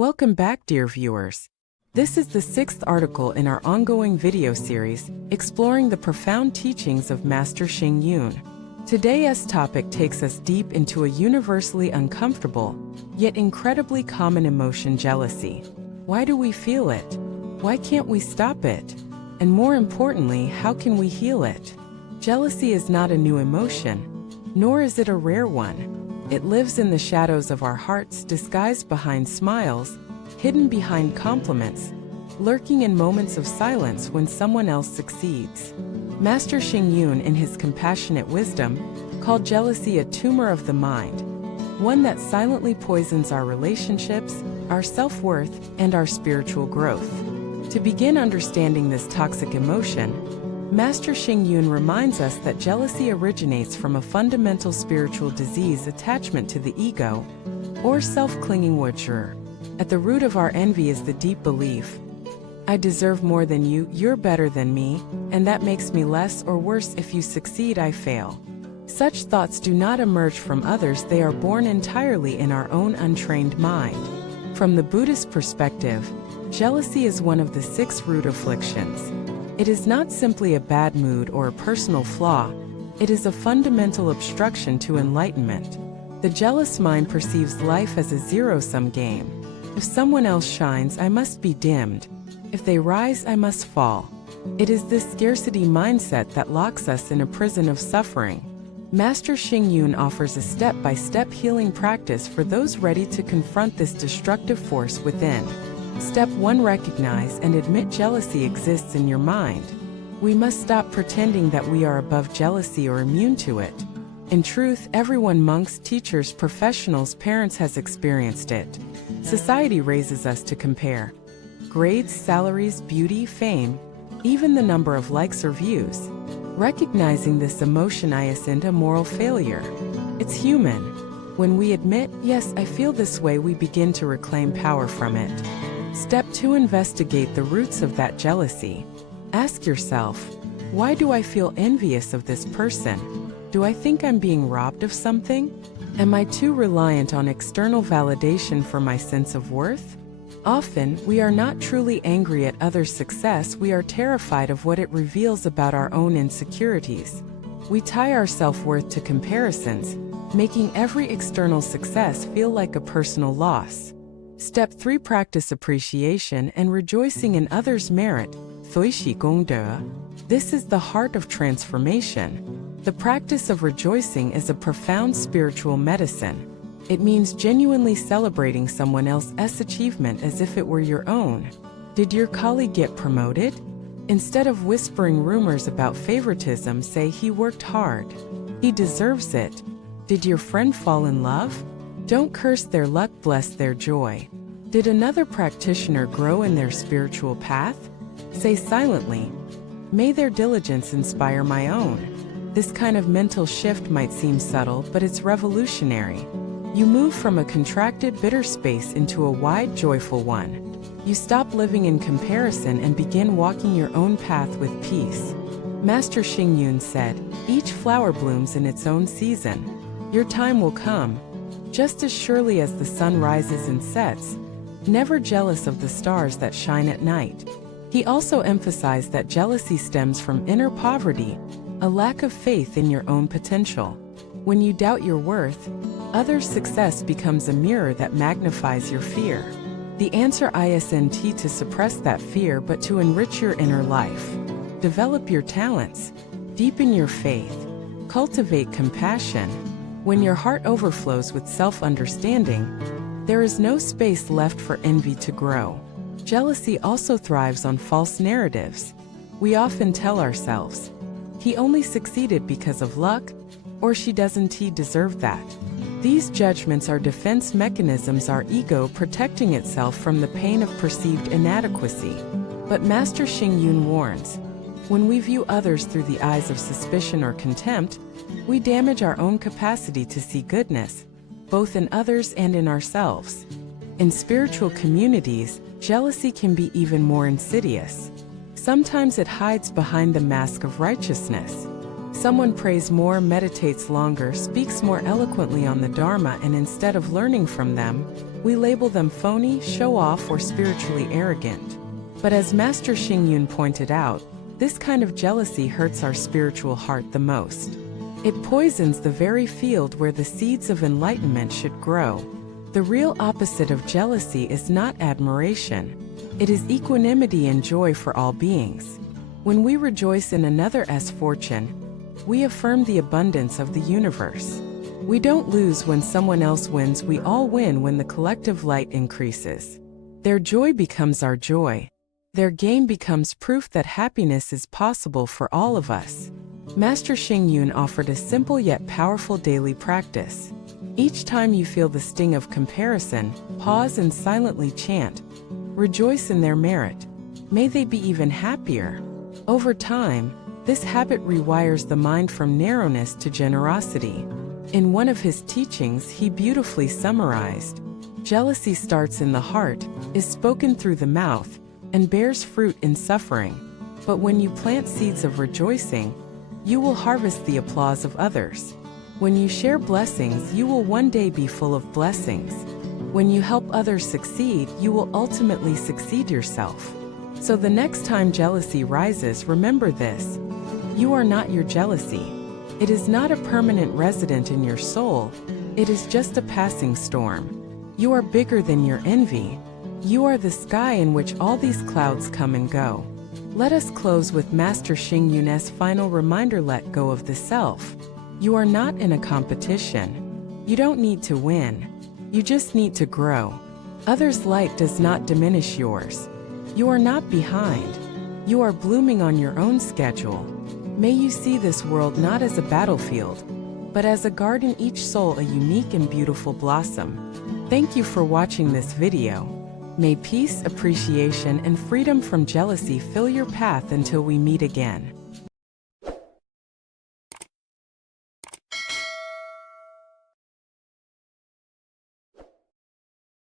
Welcome back, dear viewers. This is the sixth article in our ongoing video series, exploring the profound teachings of Master Hsing Yun. Today's topic takes us deep into a universally uncomfortable, yet incredibly common emotion: jealousy. Why do we feel it? Why can't we stop it? And more importantly, how can we heal it? Jealousy is not a new emotion, nor is it a rare one. It lives in the shadows of our hearts, disguised behind smiles, hidden behind compliments, lurking in moments of silence when someone else succeeds. Master Hsing Yun, in his compassionate wisdom, called jealousy a tumor of the mind, one that silently poisons our relationships, our self-worth, and our spiritual growth. To begin understanding this toxic emotion, Master Hsing Yun reminds us that jealousy originates from a fundamental spiritual disease: attachment to the ego, or self-clinging nature. At the root of our envy is the deep belief, I deserve more than you, you're better than me, and that makes me less, or worse, if you succeed I fail. Such thoughts do not emerge from others, they are born entirely in our own untrained mind. From the Buddhist perspective, jealousy is one of the 6 root afflictions. It is not simply a bad mood or a personal flaw, it is a fundamental obstruction to enlightenment. The jealous mind perceives life as a zero-sum game. If someone else shines, I must be dimmed. If they rise, I must fall. It is this scarcity mindset that locks us in a prison of suffering. Master Hsing Yun offers a step-by-step healing practice for those ready to confront this destructive force within. Step 1: recognize and admit jealousy exists in your mind. We must stop pretending that we are above jealousy or immune to it. In truth, everyone, monks, teachers, professionals, parents, has experienced it. Society raises us to compare grades, salaries, beauty, fame, even the number of likes or views. Recognizing this emotion isn't a moral failure. It's human. When we admit, yes, I feel this way, we begin to reclaim power from it. Step 2: investigate the roots of that jealousy. Ask yourself, why do I feel envious of this person? Do I think I'm being robbed of something? Am I too reliant on external validation for my sense of worth? Often, we are not truly angry at others' success, we are terrified of what it reveals about our own insecurities. We tie our self-worth to comparisons, making every external success feel like a personal loss. Step 3: practice appreciation and rejoicing in others' merit. This is the heart of transformation. The practice of rejoicing is a profound spiritual medicine. It means genuinely celebrating someone else's achievement as if it were your own. Did your colleague get promoted? Instead of whispering rumors about favoritism, say, he worked hard. He deserves it. Did your friend fall in love? Don't curse their luck, bless their joy. Did another practitioner grow in their spiritual path? Say silently, may their diligence inspire my own. This kind of mental shift might seem subtle, but it's revolutionary. You move from a contracted, bitter space into a wide, joyful one. You stop living in comparison and begin walking your own path with peace. Master Hsing Yun said, each flower blooms in its own season. Your time will come, just as surely as the sun rises and sets. Never jealous of the stars that shine at night. He also emphasized that jealousy stems from inner poverty, a lack of faith in your own potential. When you doubt your worth, others' success becomes a mirror that magnifies your fear. The answer isn't to suppress that fear, but to enrich your inner life. Develop your talents, deepen your faith, cultivate compassion. When your heart overflows with self-understanding, there is no space left for envy to grow. Jealousy also thrives on false narratives. We often tell ourselves, he only succeeded because of luck, or she doesn't deserve that. These judgments are defense mechanisms, our ego protecting itself from the pain of perceived inadequacy. But Master Hsing Yun warns, when we view others through the eyes of suspicion or contempt, we damage our own capacity to see goodness, both in others and in ourselves. In spiritual communities, jealousy can be even more insidious. Sometimes it hides behind the mask of righteousness. Someone prays more, meditates longer, speaks more eloquently on the Dharma, and instead of learning from them, We label them phony, show-off, or spiritually arrogant. But as Master Hsing Yun pointed out, this kind of jealousy hurts our spiritual heart the most. It poisons the very field where the seeds of enlightenment should grow. The real opposite of jealousy is not admiration. It is equanimity and joy for all beings. When we rejoice in another's fortune, we affirm the abundance of the universe. We don't lose when someone else wins, we all win when the collective light increases. Their joy becomes our joy. Their gain becomes proof that happiness is possible for all of us. Master Hsing Yun offered a simple yet powerful daily practice. Each time you feel the sting of comparison, pause and silently chant, "Rejoice in their merit. May they be even happier." Over time, this habit rewires the mind from narrowness to generosity. In one of his teachings, he beautifully summarized, "Jealousy starts in the heart, is spoken through the mouth, and bears fruit in suffering. But when you plant seeds of rejoicing, you will harvest the applause of others. When you share blessings, you will one day be full of blessings. When you help others succeed, you will ultimately succeed yourself." So the next time jealousy rises, remember this: you are not your jealousy. It is not a permanent resident in your soul. It is just a passing storm. You are bigger than your envy. You are the sky in which all these clouds come and go. Let us close with Master Hsing Yun's final reminder: let go of the self. You are not in a competition. You don't need to win. You just need to grow. Others' light does not diminish yours. You are not behind. You are blooming on your own schedule. May you see this world not as a battlefield, but as a garden, each soul a unique and beautiful blossom. Thank you for watching this video. May peace, appreciation, and freedom from jealousy fill your path until we meet again.